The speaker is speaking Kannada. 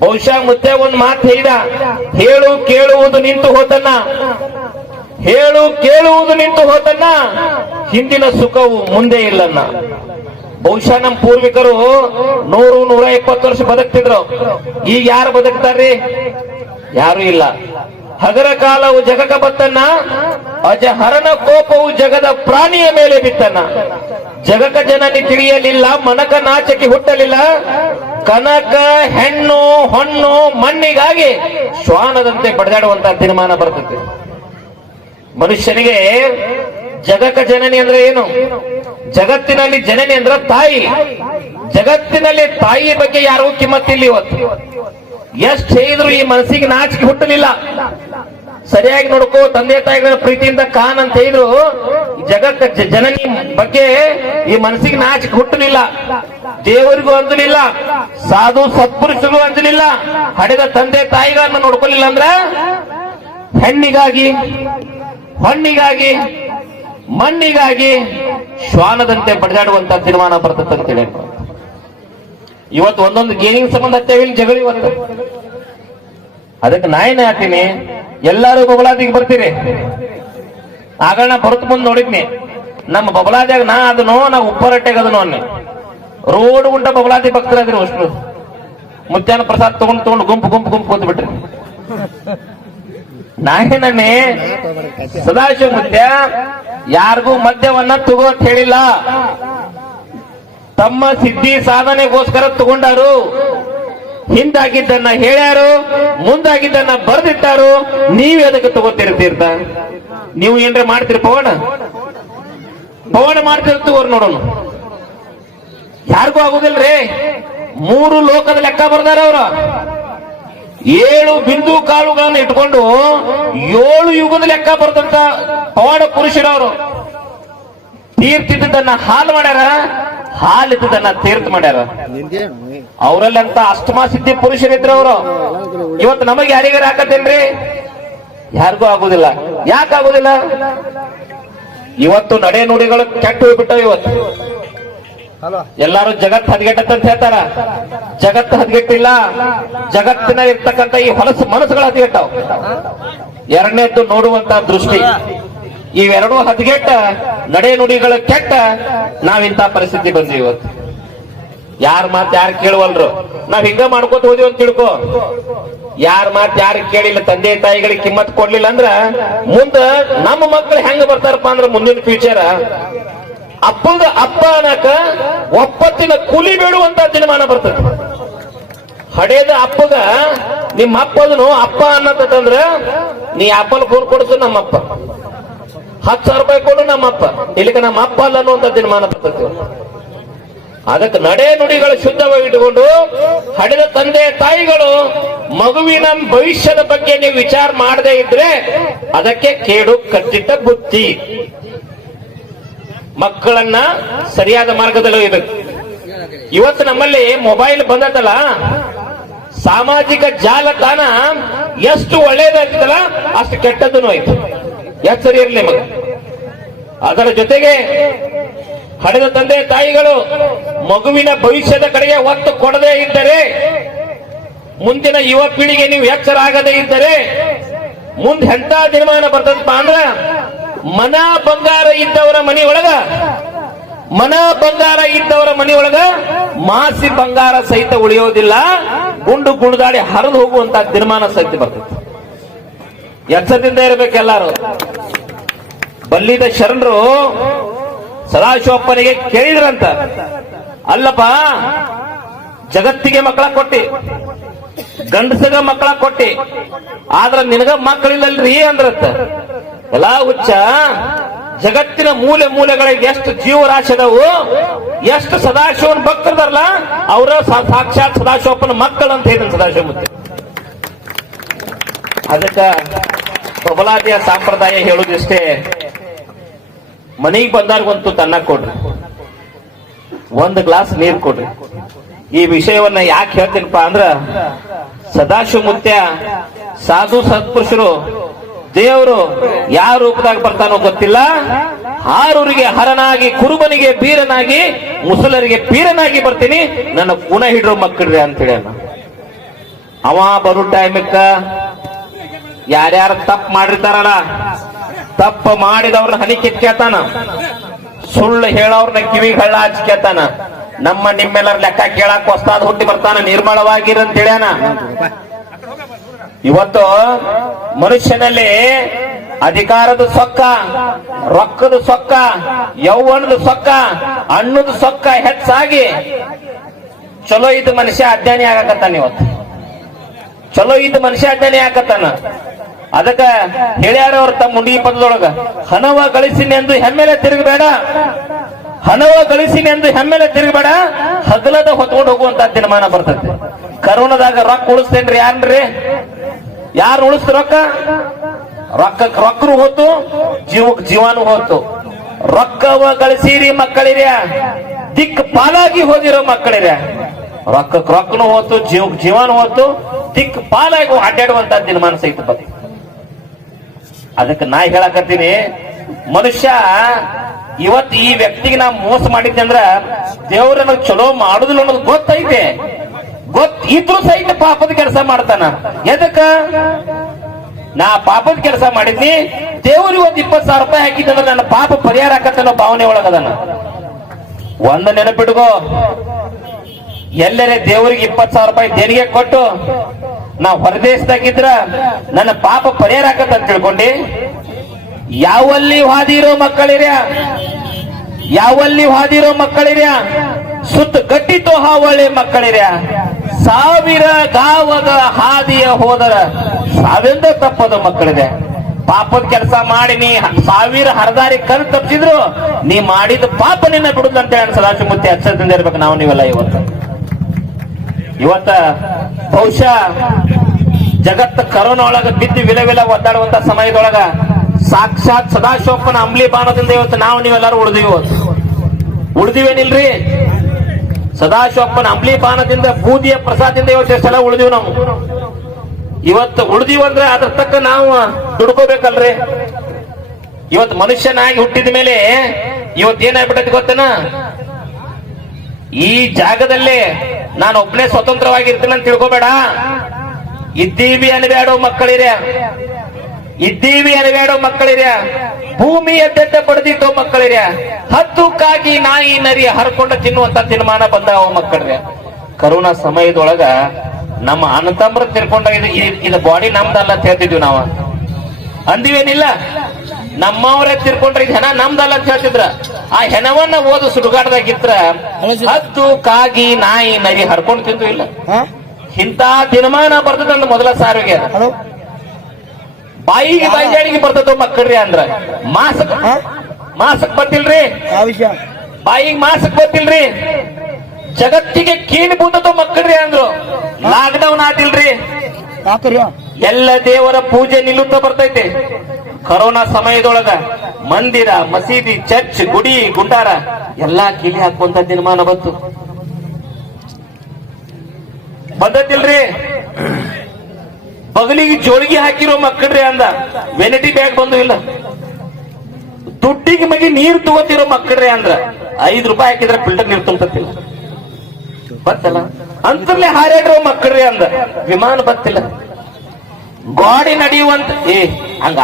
ಬಹುಶಃ ಮುದ್ದೆ ಒಂದು ಮಾತು ಹೇಳಿದ? ಹೇಳು, ಕೇಳುವುದು ನಿಂತು ಹೋತನ್ನ? ಹೇಳು, ಕೇಳುವುದು ನಿಂತು ಹೋತನ್ನ? ಹಿಂದಿನ ಸುಖವು ಮುಂದೆ ಇಲ್ಲನ್ನ? ಬಹುಶಃ ನಮ್ಮ ಪೂರ್ವಿಕರು ನೂರು, ನೂರ ಇಪ್ಪತ್ತು ವರ್ಷ ಬದುಕ್ತಿದ್ರು. ಈಗ ಯಾರು ಬದುಕ್ತಾರ್ರಿ? ಯಾರು ಇಲ್ಲ. ಹಗರ ಕಾಲವು ಜಗಕ ಬತ್ತನ್ನ, ಅಜಹರಣ ಕೋಪವು ಜಗದ ಪ್ರಾಣಿಯ ಮೇಲೆ ಬಿತ್ತನ್ನ. ಜಗಕ ಜನನಿ ತಿಳಿಯಲಿಲ್ಲ, ಮನಕ ನಾಚಕಿ ಹುಟ್ಟಲಿಲ್ಲ ಕನಕ, ಹೆಣ್ಣು, ಹೊಣ್ಣು, ಮಣ್ಣಿಗಾಗಿ ಶ್ವಾನದಂತೆ ಬಡದಾಡುವಂತ ತೀರ್ಮಾನ ಬರ್ತದೆ. ಮನುಷ್ಯನಿಗೆ ಜಗಕ ಜನನಿ ಅಂದ್ರೆ ಏನು? ಜಗತ್ತಿನಲ್ಲಿ ಜನನಿ ಅಂದ್ರೆ ತಾಯಿ. ಜಗತ್ತಿನಲ್ಲಿ ತಾಯಿ ಬಗ್ಗೆ ಯಾರಿಗೂ ಕಿಮ್ಮತ್ತಿಲ್ಲ ಇವತ್ತು. ಎಷ್ಟು ಹೇಳಿದ್ರು ಈ ಮನಸ್ಸಿಗೆ ನಾಚಿಕೆ ಹುಟ್ಟಲಿಲ್ಲ. ಸರಿಯಾಗಿ ನೋಡ್ಕೋ, ತಂದೆ ತಾಯಿಗಳ ಪ್ರೀತಿಯಿಂದ ಕಾನ್ ಅಂತ ಹೇಳಿದ್ರು. ಜಗತ್ತ ಜನನಿ ಬಗ್ಗೆ ಈ ಮನಸ್ಸಿಗೆ ನಾಚಿಕೆ ಹುಟ್ಟಲಿಲ್ಲ. ದೇವರಿಗೂ ಅಂಜಲಿಲ್ಲ. ಸಾಧು ಸತ್ಪುರುಷರಿಗೂ ಅಂಜಲಿಲ್ಲ. ಹಡೆದ ತಂದೆ ತಾಯಿಗಳನ್ನ ನೋಡ್ಕೊಲಿಲ್ಲ ಅಂದ್ರ ಹೆಣ್ಣಿಗಾಗಿ ಹಣ್ಣಿಗಾಗಿ ಮಣ್ಣಿಗಾಗಿ ಶ್ವಾನದಂತೆ ಬಡಿದಾಡುವಂತ ತೀರ್ಮಾನ ಬರ್ತದೆ ಅಂತೇಳಿ. ಇವತ್ತು ಒಂದೊಂದು ಗೇಮಿಂಗ್ ಸಂಬಂಧ ಜಗಳಿ ಇವತ್ತು ಅದಕ್ಕೆ ನಾಯಿನ ಏನ್ ಹೇಳ್ತೀನಿ? ಎಲ್ಲಾರು ಬಬಲಾದಿಗೆ ಬರ್ತೀರಿ. ಆಗ ನಾ ಬರುತ್ತ ಮುಂದೆ ನೋಡಿದ್ನಿ. ನಮ್ಮ ಬಬಲಾದ್ಯಾಗ ನಾ ಅದನ್ನು ನಾ ಉಪ್ಪರಟ್ಟೆಗೆ ಅದನ್ನು ಅನ್ನಿ. ರೋಡ್ ಗುಂಟ ಬಬಲಾದಿ ಭಕ್ತರಾದ್ರಿ ಅಷ್ಟು. ಮುತ್ಯಾನ ಪ್ರಸಾದ್ ತಗೊಂಡ್ ತಗೊಂಡು ಗುಂಪು ಗುಂಪು ಗುಂಪು ಕೂತ್ ಬಿಟ್ರಿ. ನಾನೇನೇ ಸದಾಶಿವ ಮುತ್ಯ, ಯಾರಿಗೂ ಮದ್ಯವನ್ನ ತಗೋ ಅಂತ ಹೇಳಿಲ್ಲ. ತಮ್ಮ ಸಿದ್ಧಿ ಸಾಧನೆಗೋಸ್ಕರ ತಗೊಂಡಾರು. ಹಿಂದಾಗಿದ್ದನ್ನ ಹೇಳ್ಯಾರು, ಮುಂದಾಗಿದ್ದನ್ನ ಬರ್ದಿಟ್ಟಾರು, ನೀವ್ ಅದಕ್ಕೆ ತಗೋತಿರ್ತೀರ್ತ. ನೀವು ಏನ್ರ ಮಾಡ್ತೀರಿ ಪವಾಡ? ಪವನ ತಗೋರ್ ನೋಡೋಣ. ಯಾರಿಗೂ ಆಗುದಿಲ್ರಿ. ಮೂರು ಲೋಕದ ಲೆಕ್ಕ ಬರ್ದಾರ ಅವ್ರ. ಏಳು ಬಿಂದು ಕಾಲುಗಳನ್ನು ಇಟ್ಕೊಂಡು ಏಳು ಯುಗದ ಲೆಕ್ಕ ಬರ್ದಂತ ಪವಾಡ ಪುರುಷರವರು ತೀರ್ಥಿದ್ದನ್ನ ಹಾಲು ಮಾಡ್ಯಾರ. ಹಾಲಿದ್ದನ್ನ ತೀರ್ಥ ಮಾಡ್ಯಾರ. ಅವರಲ್ಲಂತ ಅಷ್ಟಮಾ ಸಿದ್ಧಿ ಪುರುಷರಿದ್ರು ಅವರು. ಇವತ್ತು ನಮಗೆ ಯಾರಿಗಾರ ಹಾಕತ್ತೇನ್ರಿ ಯಾರಿಗೂ ಆಗುದಿಲ್ಲ. ಯಾಕೆ ಆಗುದಿಲ್ಲ? ಇವತ್ತು ನಡೆ ನುಡಿಗಳು ಕೆಟ್ಟು ಹೋಗ್ಬಿಟ್ಟವ ಇವತ್ತು. ಎಲ್ಲಾರು ಜಗತ್ ಹದಗೆಟ್ಟತ್ ಅಂತ ಹೇಳ್ತಾರ. ಜಗತ್ತು ಹದಗೆಟ್ಟಿಲ್ಲ. ಜಗತ್ತಿನ ಇರ್ತಕ್ಕಂಥ ಈ ಹೊಲಸು ಮನಸ್ಸುಗಳು ಹದಗೆಟ್ಟವು. ಎರಡನೇದ್ದು ನೋಡುವಂತ ದೃಷ್ಟಿ. ಇವೆರಡೂ ಹದಗೆಟ್ಟ ನಡೆ ನುಡಿಗಳು ಕೆಟ್ಟ, ನಾವಿಂತ ಪರಿಸ್ಥಿತಿ ಬಂದ್ವಿ ಇವತ್ತು. ಯಾರ ಮಾತು ಯಾರು ಕೇಳುವಲ್ರು? ನಾವ್ ಹಿಂಗ ಮಾಡ್ಕೋತ ಹೋದಿವಿ ಅಂತ ತಿಳ್ಕೊ. ಯಾರ ಮಾತ್ ಯಾರು ಕೇಳಿಲ್ಲ, ತಂದೆ ತಾಯಿಗಳಿಗೆ ಕಿಮ್ಮತ್ ಕೊಡ್ಲಿಲ್ಲ ಅಂದ್ರ ಮುಂದ ನಮ್ಮ ಮಕ್ಕಳು ಹೆಂಗ ಬರ್ತಾರಪ್ಪ ಅಂದ್ರ ಮುಂದಿನ ಫ್ಯೂಚರ್ ಅಪ್ಪದ ಅಪ್ಪ ಅನ್ನಕ ಒಪ್ಪತ್ತಿನ ಕೂಲಿ ಬೇಡುವಂತ ದಿನಮಾನ ಬರ್ತದೆ. ಹಡೇದ ಅಪ್ಪಗ ನಿಮ್ಮ ಅಪ್ಪದನು ಅಪ್ಪ ಅನ್ನತ್ತಂದ್ರ ನೀ ಅಪ್ಪಲ್ ಫೋನ್ ಕೊಡ್ತು ನಮ್ಮಪ್ಪ. ಹತ್ತು ಸಾವಿರ ರೂಪಾಯಿ ಕೊಡು ನಮ್ಮಪ್ಪ. ಇಲ್ಲಿಗೆ ನಮ್ಮ ಅಪ್ಪ ಅಲ್ಲ ಅನ್ನುವಂತ ದಿನಮಾನ ಬರ್ತದೆ ಅದಕ್ಕೆ ನಡೆ ನುಡಿಗಳು ಶುದ್ಧವಾಗಿ ಇಟ್ಟುಕೊಂಡು ಹಡೆದ ತಂದೆ ತಾಯಿಗಳು ಮಗುವಿನ ಭವಿಷ್ಯದ ಬಗ್ಗೆ ನೀವು ವಿಚಾರ ಮಾಡದೇ ಇದ್ರೆ ಅದಕ್ಕೆ ಕೇಡು ಕಟ್ಟಿಟ್ಟ ಬುತ್ತಿ. ಮಕ್ಕಳನ್ನ ಸರಿಯಾದ ಮಾರ್ಗದಲ್ಲಿ ಇದೆ ಇವತ್ತು ನಮ್ಮಲ್ಲಿ ಮೊಬೈಲ್ ಬಂದದಲ್ಲ ಸಾಮಾಜಿಕ ಜಾಲತಾಣ ಎಷ್ಟು ಒಳ್ಳೇದಾಗ್ತದಲ್ಲ ಅಷ್ಟು ಕೆಟ್ಟದ್ದೂ ಆಯ್ತು ಎಚ್ಚರಿ ಇರಲಿ ಮಗ? ಅದರ ಜೊತೆಗೆ ಹಡೆದ ತಂದೆ ತಾಯಿಗಳು ಮಗುವಿನ ಭವಿಷ್ಯದ ಕಡೆಗೆ ಒತ್ತು ಕೊಡದೇ ಇದ್ದರೆ, ಮುಂದಿನ ಯುವ ಪೀಳಿಗೆ ನೀವು ಎಚ್ಚರ ಆಗದೇ ಇದ್ದರೆ, ಮುಂದೆ ಎಂತ ದಿನಮಾನ ಬರ್ತದಪ್ಪ ಅಂದ್ರ, ಮನ ಬಂಗಾರ ಇದ್ದವರ ಮನೆಯೊಳಗ, ಮನ ಬಂಗಾರ ಇದ್ದವರ ಮನೆಯೊಳಗ ಮಾಸಿ ಬಂಗಾರ ಸಹಿತ ಉಳಿಯೋದಿಲ್ಲ, ಗುಂಡು ಗುಣದಾಡಿ ಹರಿದು ಹೋಗುವಂತ ದಿನಮಾನ ಸಹಿತ ಬರ್ತದೆ. ಎಚ್ಚರದಿಂದ ಇರಬೇಕು ಎಲ್ಲಾರು. ಬಲ್ಲಿದ ಶರಣರು ಸದಾಶಿವಪ್ಪನಿಗೆ ಕೇಳಿದ್ರಂತ. ಅಲ್ಲಪ್ಪ, ಜಗತ್ತಿಗೆ ಮಕ್ಕಳ ಕೊಟ್ಟಿ, ಗಂಡಸಗ ಮಕ್ಕಳ ಕೊಟ್ಟಿ, ಆದ್ರ ನಿನಗ ಮಕ್ಕಳಿಲ್ಲಲ್ರಿ ಅಂದ್ರಂತ. ಎಲ್ಲಾ ಹುಚ್ಚ, ಜಗತ್ತಿನ ಮೂಲೆ ಮೂಲೆಗಳಿಗೆ ಎಷ್ಟು ಜೀವರಾಶಿ ಅದಾವು, ಎಷ್ಟು ಸದಾಶಿವನ ಭಕ್ತರದಾರಲ್ಲ ಅವರ ಸಾಕ್ಷಾತ್ ಸದಾಶಿವಪ್ಪನ ಮಕ್ಕಳು ಅಂತ ಹೇಳಿದ ಸದಾಶಿವ ಅದಕ್ಕ ಪ್ರಬಲಾದಿಯ ಸಂಪ್ರದಾಯ ಹೇಳುದಿಷ್ಟೇ ಮನೆಗೆ ಬಂದಾರ್ಗಂತೂ ತನ್ನ ಕೊಡ್ರಿ. ಒಂದು ಗ್ಲಾಸ್ ನೀರು ಕೊಡ್ರಿ. ಈ ವಿಷಯವನ್ನ ಯಾಕೆ ಹೇಳ್ತೀನಪ್ಪ ಅಂದ್ರ ಮುತ್ಯ ಸಾಧು ಸತ್ಪುರುಷರು, ದೇವರು ಯಾವ ರೂಪದಾಗ ಬರ್ತಾನೋ ಗೊತ್ತಿಲ್ಲ. ಹಾರೂರಿಗೆ ಹರನಾಗಿ, ಕುರುಬನಿಗೆ ಬೀರನಾಗಿ, ಮುಸಲರಿಗೆ ಪೀರನಾಗಿ ಬರ್ತೀನಿ. ನನ್ನ ಗುಣ ಹಿಡ್ರು ಮಕ್ಕಳ್ರಿ ಅಂತ ಹೇಳ ಅವ ಬರೋ ಟೈಮಕ್ಕ ಯಾರ್ಯಾರು ತಪ್ಪು ಮಾಡಿರ್ತಾರಲ್ಲ ತಪ್ಪು ಮಾಡಿದವ್ರನ್ನ ಹನಿ ಕಿತ್ಕೇತಾನ ಸುಳ್ಳು ಹೇಳೋರ್ನ ಕಿವಿ ಹಳ್ಳ ಹಚ್ಕೇತಾನ ನಮ್ಮ ನಿಮ್ಮೆಲ್ಲರ ಲೆಕ್ಕ ಕೇಳಕ್ ಹೊಸ್ತಾದ ಹುಟ್ಟಿ ಬರ್ತಾನ ನಿರ್ಮಲವಾಗಿರ ಅಂತ ಹೇಳ್ಯಾನ. ಇವತ್ತು ಮನುಷ್ಯನಲ್ಲಿ ಅಧಿಕಾರದ ಸೊಕ್ಕ, ರೊಕ್ಕದ ಸೊಕ್ಕ, ಯೌವನದ ಸೊಕ್ಕ, ಹಣ್ಣದ ಸೊಕ್ಕ ಹೆಚ್ಚಾಗಿ ಚಲೋ ಇದ್ದ ಮನುಷ್ಯ ಅಜ್ಞಾನಿ ಆಗಕತ್ತಾನ ಇವತ್ತು. ಚಲೋ ಇದ್ದ ಮನುಷ್ಯ ಅಧ್ಯಯನ ಹಾಕತ್ತಾನ ಅದಕ್ಕ ಹೇಳ್ಯಾರ ಅವ್ರ ತಮ್ಮ ಮುಂಡಿ ಪದದೊಳಗ, ಹಣವ ಗಳಿಸಿನಿ ಎಂದು ಹೆಮ್ಮೆಲೆ ತಿರುಗಬೇಡ, ಹಣವ ಗಳಿಸಿನಿ ಎಂದು ಹೆಮ್ಮೆಲೆ ತಿರುಗಬೇಡ, ಹಗಲದ ಹೊತ್ಕೊಂಡು ಹೋಗುವಂತ ದಿನಮಾನ ಬರ್ತದೆ ಕರೋನಾದಾಗ ರೊಕ್ಕ ಉಳಿಸ್ತೇನ್ರಿ ಯಾನ್ರಿ ಯಾರು ಉಳಿಸ್ತ ರೊಕ್ಕ? ರೊಕ್ಕ ರೊಕ್ಕರು ಹೋತು ಜೀವಕ್ ಜೀವಾನು ಹೋತು. ರೊಕ್ಕವ ಗಳಿಸಿರಿ ಮಕ್ಕಳಿರ್ಯ ದಿಕ್ ಪಾಲಾಗಿ ಹೋಗಿರೋ ಮಕ್ಕಳಿರ್ಯ. ರೊಕ್ಕಕ್ ರೊಕ್ಕನು ಹೋತು ಜೀವಕ್ ಜೀವಾನು ಹೋತು ದಿಕ್ ಪಾಲಾಗಿ ಅಡ್ಡಾಡುವಂತ ದಿನಮಾನ ಸಹಿತ ಬಂತು ಅದಕ್ಕೆ ನಾ ಹೇಳಕತ್ತೀನಿ, ಮನುಷ್ಯ ಇವತ್ ಈ ವ್ಯಕ್ತಿಗೆ ನಾ ಮೋಸ ಮಾಡಿದ್ದೆ ಅಂದ್ರ ದೇವ್ರ ನನಗ್ ಚಲೋ ಮಾಡುದಿಲ್ಲ ಅನ್ನೋದು ಗೊತ್ತೈತೆ. ಗೊತ್ತ ಇದ್ರು ಸಹಿತ ಪಾಪದ ಕೆಲಸ ಮಾಡ್ತಾನ. ಎದಕ್ಕ? ನಾ ಪಾಪದ ಕೆಲಸ ಮಾಡಿದ್ನಿ, ದೇವ್ರಿಗೆ ಇವತ್ತು ಇಪ್ಪತ್ ಸಾವಿರ ರೂಪಾಯಿ ಹಾಕಿದ್ರೆ ನನ್ನ ಪಾಪ ಪರಿಹಾರ ಆಕತ್ತನ್ನೋ ಭಾವನೆ ಒಳಗದನ. ಒಂದ್ ನೆನಪಿಟ್ಕೋ, ಎಲ್ಲರೇ ದೇವರಿಗೆ ಇಪ್ಪತ್ ಸಾವಿರ ರೂಪಾಯಿ ದೇಣಿಗೆ ಕೊಟ್ಟು ನಾವು ಹೊರದೇಶದಾಗಿದ್ರ ನನ್ನ ಪಾಪ ಪರಿಹಾರ ಅಂತ ತಿಳ್ಕೊಂಡಿ. ಯಾವಲ್ಲಿ ಹಾದಿರೋ ಮಕ್ಕಳಿರ್ಯ? ಯಾವಲ್ಲಿ ಹಾದಿರೋ ಮಕ್ಕಳಿರ್ಯ? ಸುತ್ತ ಗಟ್ಟಿತು ಹಾವಳಿ ಮಕ್ಕಳಿರ್ಯ? ಸಾವಿರ ಗಾವದ ಹಾದಿಯ ಹೋದರ ಸಾವಿಂದ ತಪ್ಪದ ಮಕ್ಕಳಿದೆ. ಪಾಪದ ಕೆಲಸ ಮಾಡಿ ನೀ ಸಾವಿರ ಹರದಾರಿ ಕಲ್ ತಪ್ಪಿಸಿದ್ರು ನೀ ಮಾಡಿದ ಪಾಪ ನಿನ್ನ ಬಿಡುದಂತ ಹೇಳಿ ಸದಾಶಿವಮೂರ್ತಿ ಅಕ್ಷರದಿಂದ ಇರ್ಬೇಕು ನಾವು ನೀವೆಲ್ಲ ಇವತ್ತು. ಇವತ್ತ ಬಹುಶಃ ಜಗತ್ತ ಕರೋನಾ ಒಳಗ ಬಿದ್ದು ವಿಲ ವಿಲ ಒದ್ದಾಡುವಂತ ಸಮಯದೊಳಗ ಸಾಕ್ಷಾತ್ ಸದಾಶಿವಪ್ಪನ ಅಂಬ್ಲಿ ಬಾಣದಿಂದ ಇವತ್ತು ನಾವು ನೀವೆಲ್ಲರೂ ಉಳಿದಿವಿ ಉಳಿದಿವೇನಿಲ್ರಿ? ಸದಾಶಿವಪ್ಪನ ಅಂಬ್ಲಿ ಬಾಣದಿಂದ, ಬೂದಿಯ ಪ್ರಸಾದದಿಂದ ಇವತ್ತು ಎಷ್ಟೆಲ್ಲ ಉಳಿದಿವಿ ನಾವು? ಇವತ್ತು ಉಳಿದಿವಂದ್ರೆ ಅದ್ರ ತಕ್ಕ ನಾವು ದುಡ್ಕೋಬೇಕಲ್ರಿ? ಇವತ್ತು ಮನುಷ್ಯನಾಗಿ ಹುಟ್ಟಿದ ಮೇಲೆ ಇವತ್ತು ಏನಾಗ್ಬಿಟ್ಟೈತಿ ಗೊತ್ತೇನ? ಈ ಜಾಗದಲ್ಲಿ ನಾನು ಒಬ್ಬನೇ ಸ್ವತಂತ್ರವಾಗಿರ್ತೀನಿ ಅಂತ ತಿಳ್ಕೊಬೇಡ. ಇದ್ದೀವಿ ಅನ್ಬೇಡೋ ಮಕ್ಕಳಿರ್ಯ ಇದ್ದೀವಿ ಅನ್ಬೇಡೋ ಮಕ್ಕಳಿರ್ಯ ಭೂಮಿ ಎದ್ದೆದ್ದ ಬಡ್ದಿದ್ದೋ ಮಕ್ಕಳಿರ್ಯ ಕಾಗಿ ನಾಯಿ ನರಿ ಹರ್ಕೊಂಡ ತಿನ್ನುವಂತ ತಿನ್ಮಾನ ಬಂದಾವ ಮಕ್ಕಳ್ರೆ. ಕರೋನಾ ಸಮಯದೊಳಗ ನಮ್ಮ ಅನಂತಮ್ರ ತಿರ್ಕೊಂಡ ಇದು ಬಾಡಿ ನಮ್ದಲ್ಲ ಅಂತ ಹೇಳ್ತಿದ್ವಿ ನಾವು. ಅಂದಿವೇನಿಲ್ಲ? ನಮ್ಮವರೇ ತಿರ್ಕೊಂಡ್ರೆ ಜನ ನಮ್ದಲ್ಲ ಅಂತ ಹೇಳ್ತಿದ್ರ. ಆ ಹೆಣವನ್ನ ಓದು ಸುಡುಗಾಡದಾಗಿದ್ರ ಹತ್ತು ಕಾಗಿ ನಾಯಿ ನರಿ ಹರ್ಕೊಂಡು ತಿಂದು ಇಲ್ಲ. ಇಂತ ದಿನಮಾನ ಬರ್ತದ ಮೊದಲ ಸಾರಿಗೆ ಬಾಯಿಗೆ ಬಾಯಿಗೆ ಬರ್ತದ ಮಕ್ಕಳ್ರಿ ಅಂದ್ರ. ಮಾಸಕ್ ಮಾಸಕ್ ಬರ್ತಿಲ್ರಿ? ಬಾಯಿಗೆ ಮಾಸಕ್ ಬರ್ತಿಲ್ರಿ? ಜಗತ್ತಿಗೆ ಕೀನ್ ಬೂತದ ಮಕ್ಕಳ್ರಿ ಅಂದ್ರು. ಲಾಕ್ಡೌನ್ ಆತಿಲ್ರಿ ಎಲ್ಲ ದೇವರ ಪೂಜೆ ನಿಲ್ಲುತ್ತ ಬರ್ತೈತೆ. ಕರೋನಾ ಸಮಯದೊಳಗ. ಮಂದಿರ, ಮಸೀದಿ, ಚರ್ಚ್, ಗುಡಿ ಗುಂಡಾರ ಎಲ್ಲಾ ಕಿಲಿ ಹಾಕುವಂತ ದಿನಮಾನ ಬಂತು. ಬಂದದಿಲ್ರಿ ಬಗಲಿಗೆ ಜೋಳಿಗೆ ಹಾಕಿರೋ ಮಕ್ಕಳ್ರಿ ಅಂದ. ವೆನಿಟಿ ಬ್ಯಾಗ್ ಬಂದು ಇಲ್ಲ. ದುಡ್ಡಿಗೆ ಮಗಿ ನೀರ್ ತಗೋತಿರೋ ಮಕ್ಕಳ್ರಿ ಅಂದ್ರ. ಐದ್ ರೂಪಾಯಿ ಹಾಕಿದ್ರೆ ಫಿಲ್ಟರ್ ನೀರು ತುಂಬತ್ತಿಲ್ಲ. ಬತ್ತಲ್ಲ. ಅಂತರ್ಲೆ ಹಾರಾಡಿರೋ ಮಕ್ಕಳ್ರಿ ಅಂದ. ವಿಮಾನ ಬತ್ತಿಲ್ಲ. ಗಾಡಿ ನಡೆಯುವಂತ ಏ, ಹಂಗ